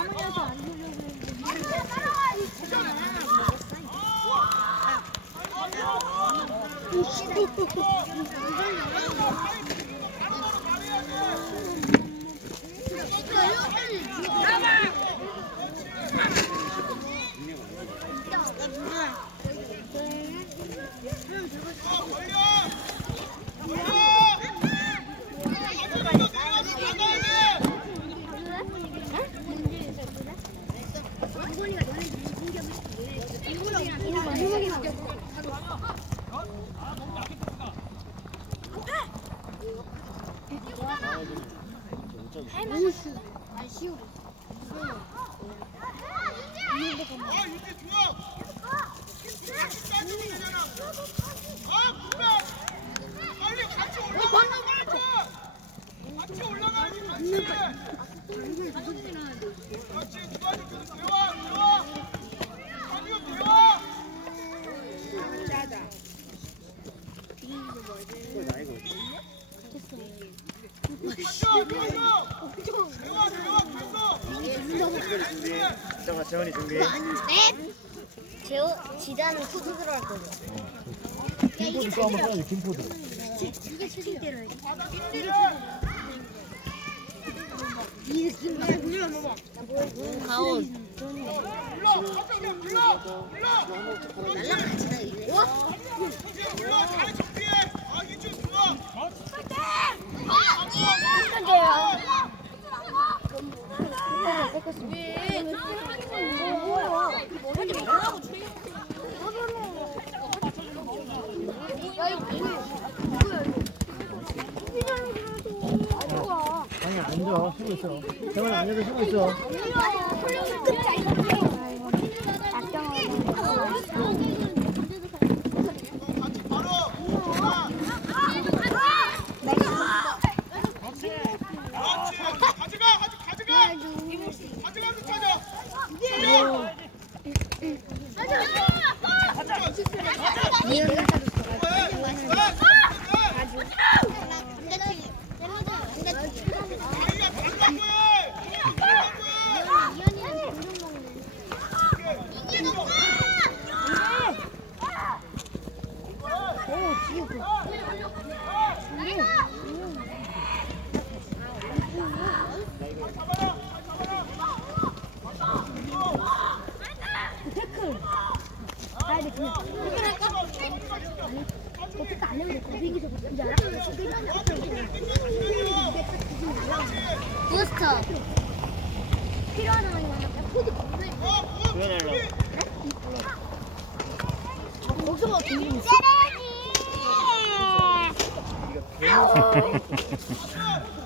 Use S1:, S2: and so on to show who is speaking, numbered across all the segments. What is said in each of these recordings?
S1: 가만히서 안 주려고 아쉬워.
S2: 아 유지 좋아. 따지면 되잖아. 아 구나. 빨리 같이 올라가야지. 같이 올라가야지 같이. 그렇지 누가지 계속 배워 배워. 아니요 배워. 맞죠 맞죠. 배워 배워 계속.
S3: 재원이 준비.
S1: 제오 지단은 투수들 할 거고.
S3: 김포드 또 한번 써야지 김포드.
S1: 이게 최신대로 해. 이 느낌 가온.
S2: 불러 갑자기 불러 불러.
S1: 날라가지 나 이래.
S2: 이제 불러 잘준 아.
S3: 아니 앉아 쉬고 있어. 재원이 앉아서 쉬고 있어.
S2: 같이 바로. 아. 그렇지. 가져가 가져 가져가. 가져가면서 찾아. 우리가 달라고 해. 달라고 해.
S1: 어떻게 안 해도 돼. 비기서 뭔지 알아? 부스터. 상황이 많아. 코드 없네.
S3: 조연하려고.
S1: 거기서 들리는 있어?
S3: 가지 생각해.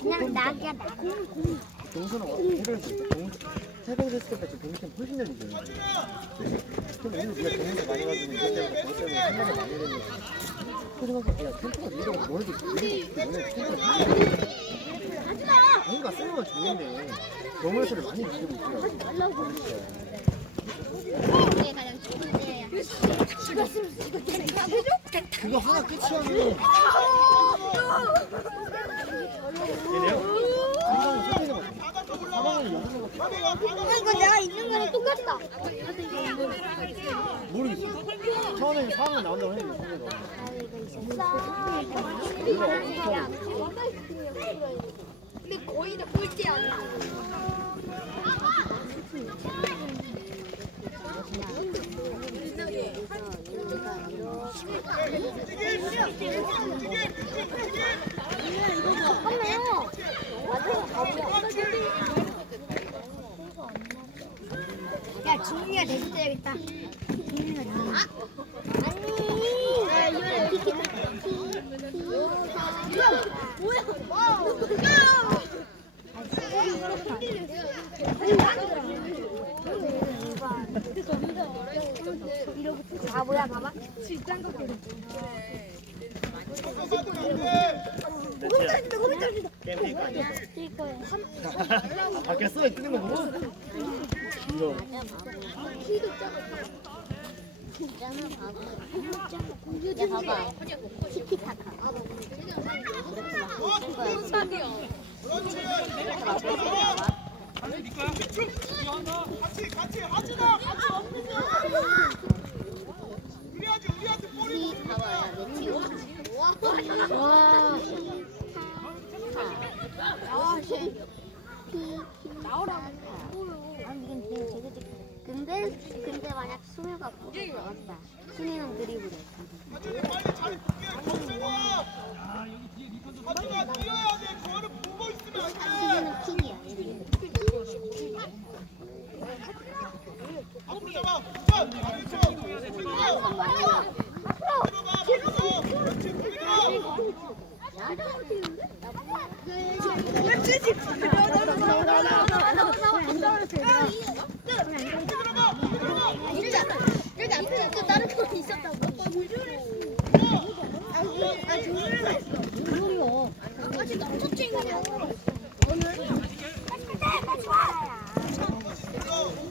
S1: 그냥 낙이야 낙.
S3: 동선은 해결 수 있어. 동 새벽 됐을 때까지 동선 훨씬 열리잖아. 그럼 오늘 네가 동선 많이 가지고 때문에 그것 때문에 생각을 많이 했는데. 그래서 야 템포가 이러고 너네도 이러고 너네 템포가 뭔가 쓰는 건 좋은데 너무 해서를 많이 느끼고 있더라고. 그거 하나 끝이야. 얘네요? 거.
S1: 이거 내가 있는 거랑 똑같다.
S3: 모르겠어. 처음에 상황 나온다고 했는데 상황이 나온다.
S1: 근데 거의 다 꼴찌 아니야. 잠깐만요. 마지막 가보자. 야, 준이가 대신 때야겠다. 준이가 아, 아니. 야, 이번에 피키. 뭐야? 와. 아 뭐야 봐봐. 고급 떨어진다 고급 떨어진다 고급 떨어진다.
S3: 아, 바뀌었어? 뜨는 거 보고? 이거
S2: 키도 작아. 찍- 근데 근데 만약 수미가 보고 나왔다. 순이는
S4: 안돼.
S2: 순이는 킥이야.
S4: 앞으로 잡아. 자쳐 들어봐 들어봐 그렇지 들어
S2: 여기 앞에 또 다른 거 있었다고? 아, 조율을 했어. 조율이요. 같이 너무 친구냐. 오늘? 같이 와.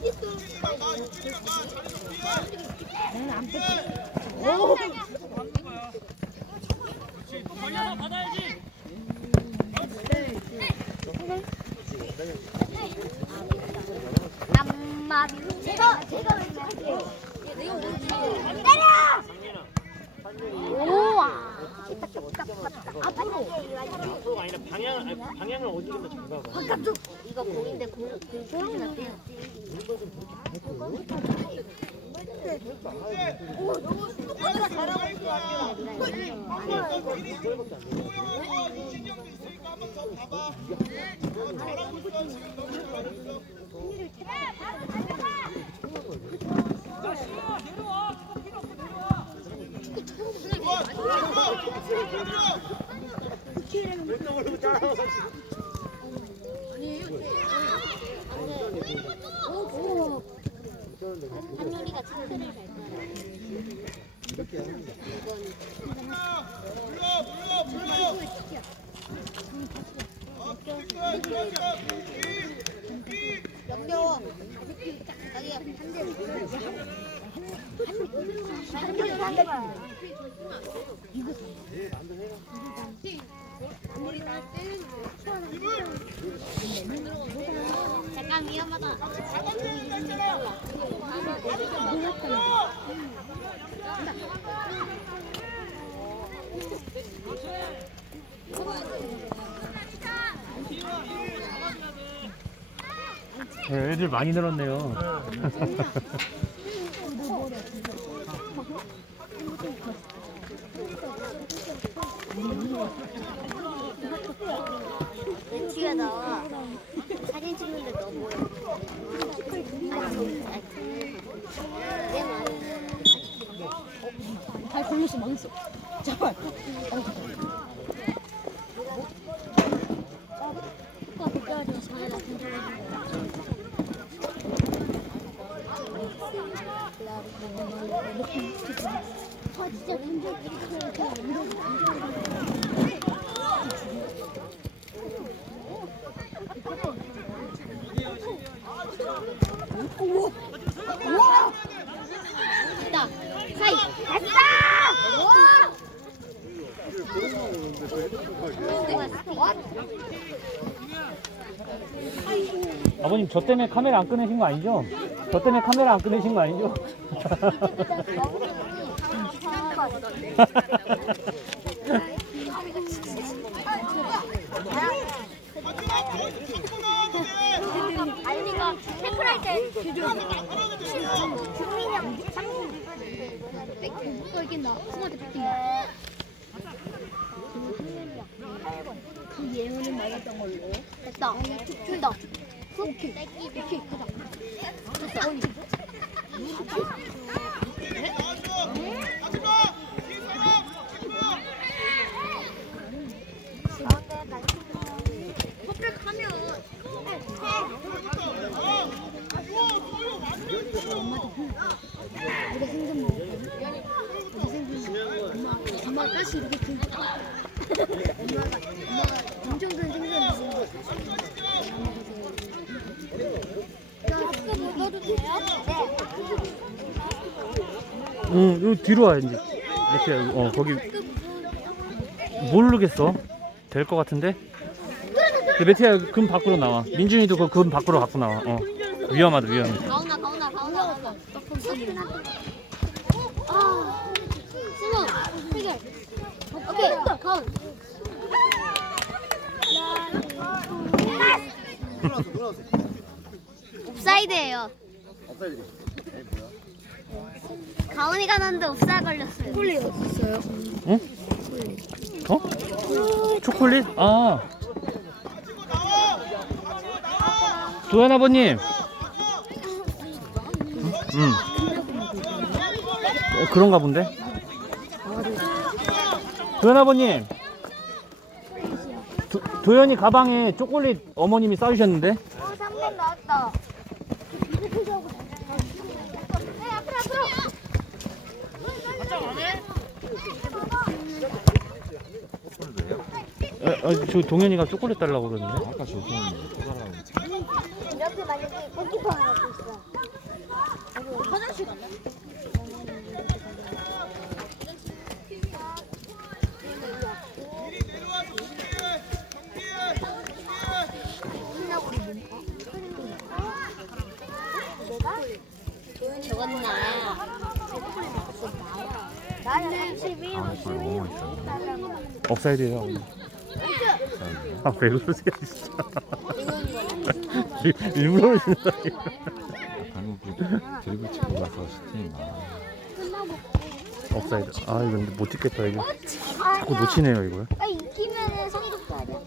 S4: 유진이랑 나 유진이랑 나 자리 준비해
S2: 남마 제가 제가 왠지 할게요. 때려! 우와. 앞으로.
S3: 앞으로 아니라 방향 아니, 방향을 어디로 잡아봐.
S2: 바깥쪽. 이거 공인데 공 공주가 돼요. 내가 잘하고 있어.
S4: 소영하고 유진이 형도 있으니까 한 번 더 봐봐 어, 잘하고 있어 지금 너무 잘하고 있어 좋아 좋아 좋아
S3: 왜 모르고 따라와서
S2: 한율이가 체크를 역겨워. 자기가 한 대. 한 대. 한 대. 잠깐 위험하다.
S5: 네, 애들 많이 늘었네요.
S2: 내 뒤에 나와. 사진 찍는데 너 뭐야? 아니, 아니, 내 말은
S1: 발 걸렸어 망했어 제발
S2: 오빠 그거를 전에다 아
S5: 아버님 저 때문에 카메라 안 꺼내신 거 아니죠? 저 때문에 카메라 안 꺼내신 거 아니죠?
S2: 아이가 태클할 때 규민이 형 삼성 뺏겨 이긴다 승한테 뺏긴다
S1: 그 예언은 맞았던 걸로.
S2: 됐다. 준다 오케이 오케이 가자 됐다 언니
S4: 하지마 이 사람 친구야
S2: 헛백하면
S1: 내가 생선 먹었거든 어제 생선 엄마 엄마 가시 이렇게 들고 엄마가 엄마가 엄청 큰 생선 드시는데
S4: 학교 먹어도 돼요? 네.
S5: 응, 요 뒤로 와, 이제. 이렇게, 어, 거기. 모르겠어. 될 것 같은데? 근데 메티야, 금 밖으로 나와. 민준이도 그 금 밖으로 갖고 나와. 어. 위험하다, 위험해.
S4: 가온아 가온아 가온아 가온아. 아, 승원 해결. 오케이 가온. 옵사이드예요.
S2: 업사이드
S4: 가온이가 넣는데 옵사이드 걸렸어요.
S1: 콜리 어딨어요?
S5: 응? 어? 초콜릿? 아. 도현 아버님. 응. 어, 그런가 본데? 도현 아버님. 도, 도현이 가방에 초콜릿 어머님이 싸주셨는데?
S4: 어, 3번 나왔다. 네, 앞으로 앞으로.
S5: 어, 어, 저 동현이가 초콜릿 달라고 그러는데?
S2: 아까 저
S4: 이렇게 만약에 골키퍼가 갖고 있어.
S1: 화장실 갔나?
S4: 저건 나야. 나는 11, 11.
S5: 업사이드예요. 아, 왜 그러세요, 진짜. 일- 일부러 아니에요?
S6: 방금 드리블 치고 가서 스팀 아
S5: 업사이드. 아, 이거 근데 못 찍겠다, 이거. 자꾸 놓치네요, 이걸.
S4: 아, 이기면은 성적도 아니야.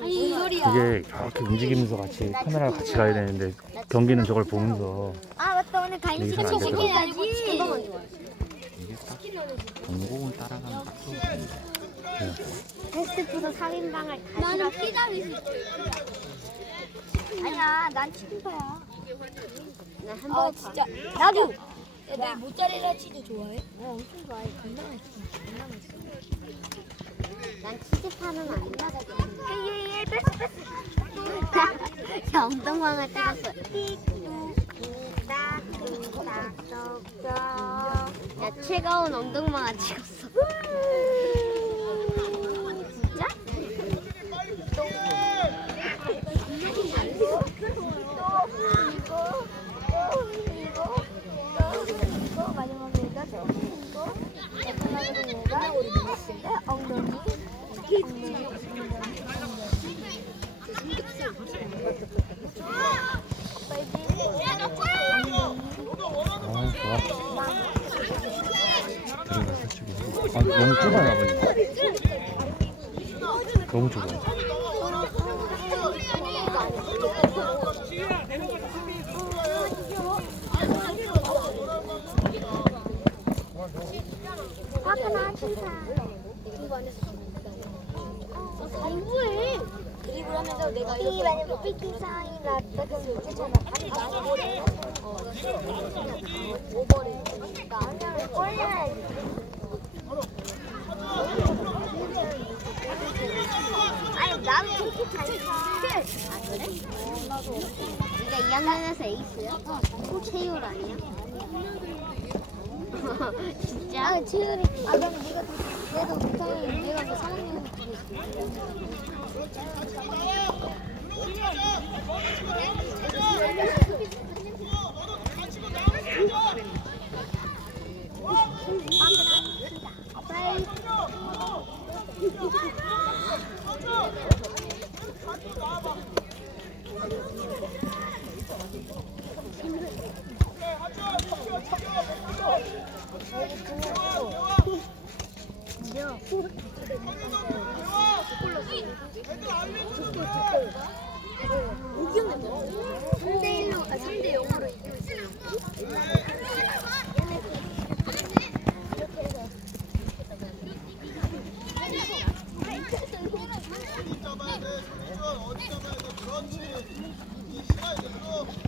S4: 아니.
S5: 이게 이렇게 움직이면서 같이 카메라가 같이 가야 되는데 경기는 저걸 보면서
S4: 아, 맞다. 오늘
S5: 되더라고.
S4: 치킨이 아니고 좋아.
S6: 이게 딱 공공을 따라가는 딱 소리인데
S4: 패스트푸드 3인방을 나는 피자를 아니야, 난 치킨파야. 난 햄버거.
S1: 아 진짜 나도. 야, 너 모짜렐라 치즈 좋아해?
S4: 어, 엄청 좋아해. 건강했어. 난 치즈파는 아니야. 예예예, 패스 패스. 야, 엉덩방을 찍었어. 야, 최가운 엉덩방아 찍었어.
S5: 너무 좁아요.
S4: 화끈한 칭찬. 공부해.
S1: 드리블 하면서 내가
S4: 이 만약에 삐끼 사인이 났다 그럼 괜찮아. 아니 나는 뭐래? 어, 오버래. 나는 꼴려야지. 아니 나는 그렇게 잘 쳐. 아 그래? 네가 2학년에서 에이스야? 어. 채율 아니야? 진짜? 아 채율이. 아 그럼 네가 내가 못하면 내가 그 3학년 아, 3대 1로 아 3대 0으로 이기고 있어요.
S5: 아,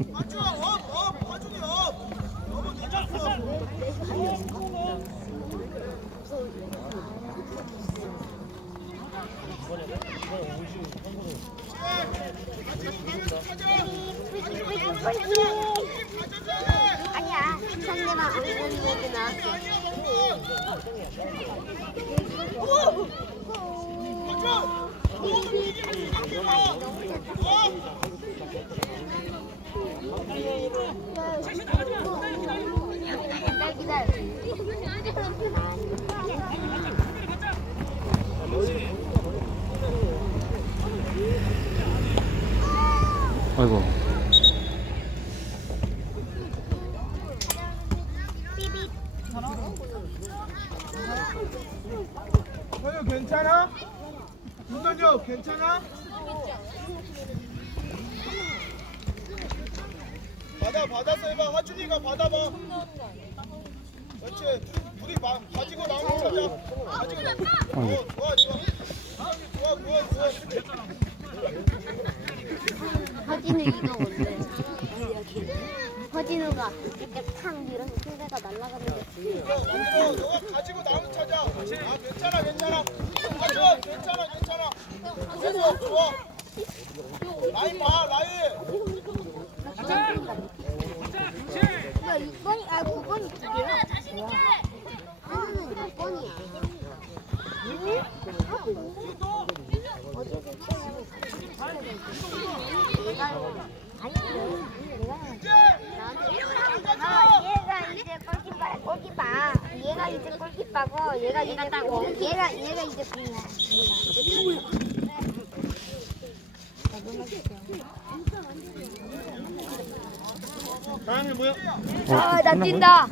S2: 받아 받아서 해봐. 하준이가 받아봐. 그렇지. 둘이, 가지고 나오는 거자. 가지고 나 어, 좋아 좋아. 좋아 좋아 좋아.
S4: 허진우 이거 뭔데? 허진우가 이렇게 탕 밀어서 상대가 날아가는데
S2: 어, 너가 가지고 나오는 차자 아 괜찮아 괜찮아. 하준 괜찮아 괜찮아. 좋아 좋아. 라인 봐 라인.
S4: 야 6번이 아 9번이 두 개야? 하나는 6번이야 어제 내가 아니 내가 아 얘가 이제 골키퍼야? 골키퍼 얘가 이제 골키퍼고 얘가 이제 따고 얘가 얘가 이제 공이야
S2: 다음에 뭐야?
S4: 아 나 뛴다